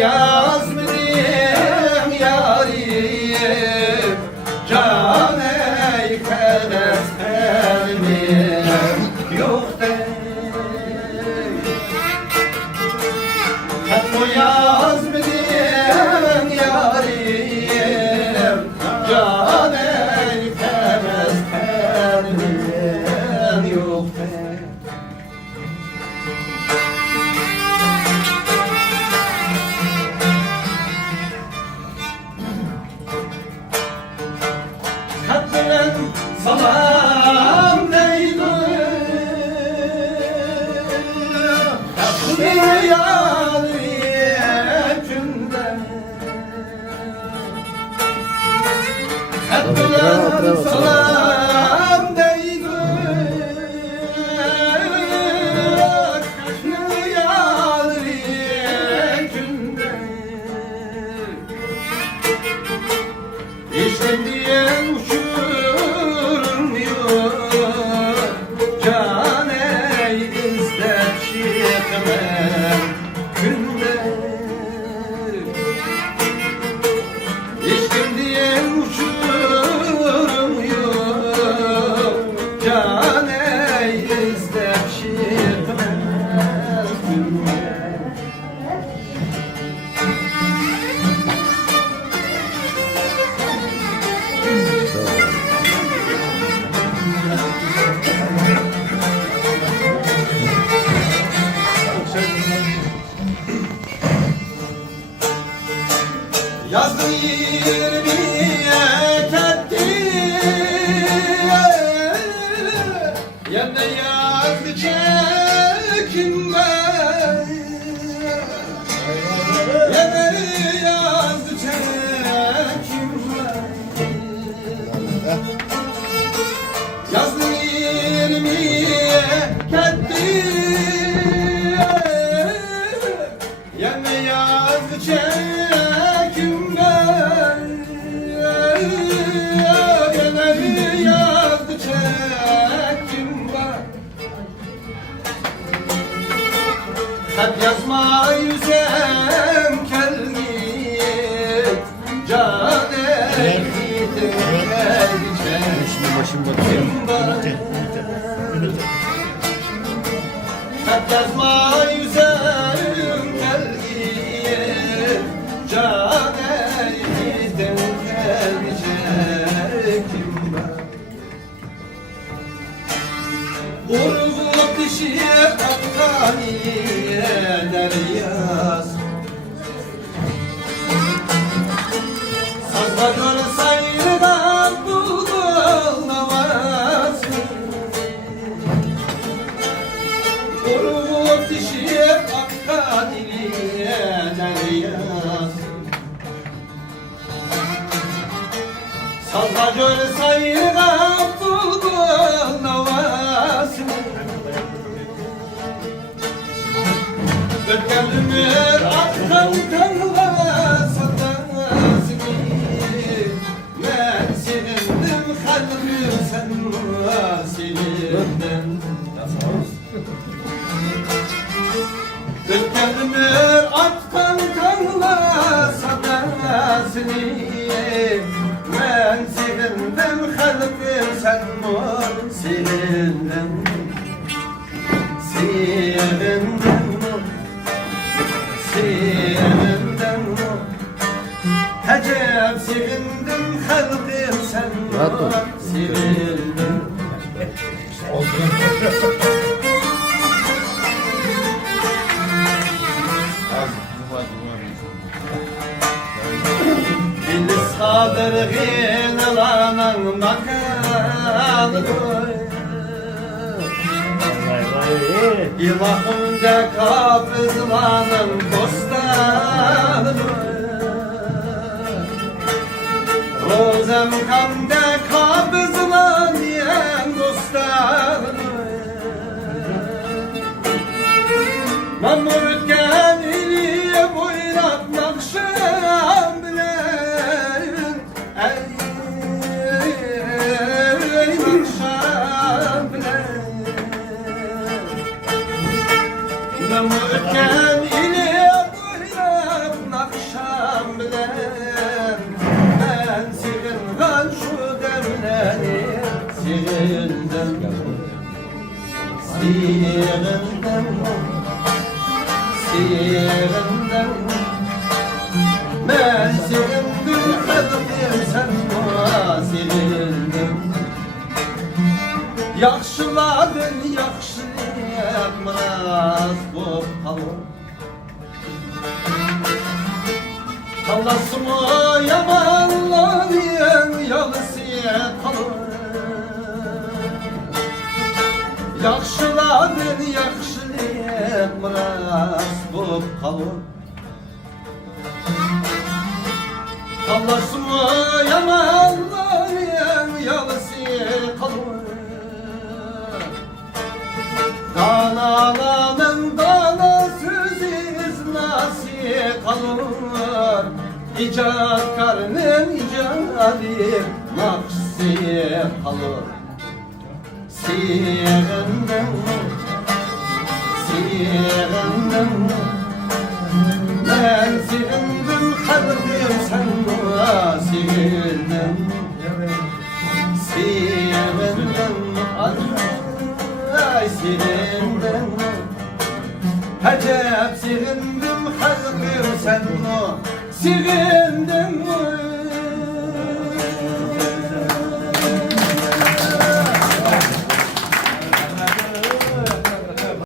Yazmadım yarim Cane keles elmim yok değil Katmo yazmadım yarim Cane keles elmim yok değil Salam neydi? Yâriyetünde salam neydi? Yâriyetünde İşte diyen İşkim diye uçurum yok Cane izler şirkemez Yazdım yirmiye ketti Yanına yazdı çekinme Yanına yazdı çekinme Yazdım yirmiye ketti Yanına yazdı çekinme Hep yazma yüzem kelgit Cane gidim Hep yazma yüzem kelgit Cane gidim Urguluk dişiye Hakkaniye deryaz Sazla göl sayrıdan buldum namaz Urguluk dişiye Hakkaniye deryaz Sazla göl sayrıdan buldum namaz Dökken ömür aktan kanla satasını Ben senindim kalbim sen vasilimden Dökken ömür aktan kanla satasını Ben senindim kalbim sen vasilimden Senindim Sevindim Hecep sevindim halkım sen sevindim Dili sadırgın alanın makanı İlahımda kapızlanın bostanı Rozem kamda kapızlanın bostanı Mamur geliye boynak nakşam bilen Ey nakşam Ötken ili boylan akşam bilen ben silingan şu demleri silindim silindim silindim ben silindim kalbim sen buna silindim yaxşıladın yaxşı yapmaz bu kalın Kalasımı yamanlayan yalısı kalın Yaxşıladın yaxşı yapmaz bu kalın Kalasımı yamanlayan yalısı kalın Danalanın danasız nasıl kalır İcatkarının icadı naksı kalır Siğendim, siğendim Ben siğendim kalbim sen buna siğendim Siğendim ay siğendim Hacep siğendim kalbim sen buna siğendim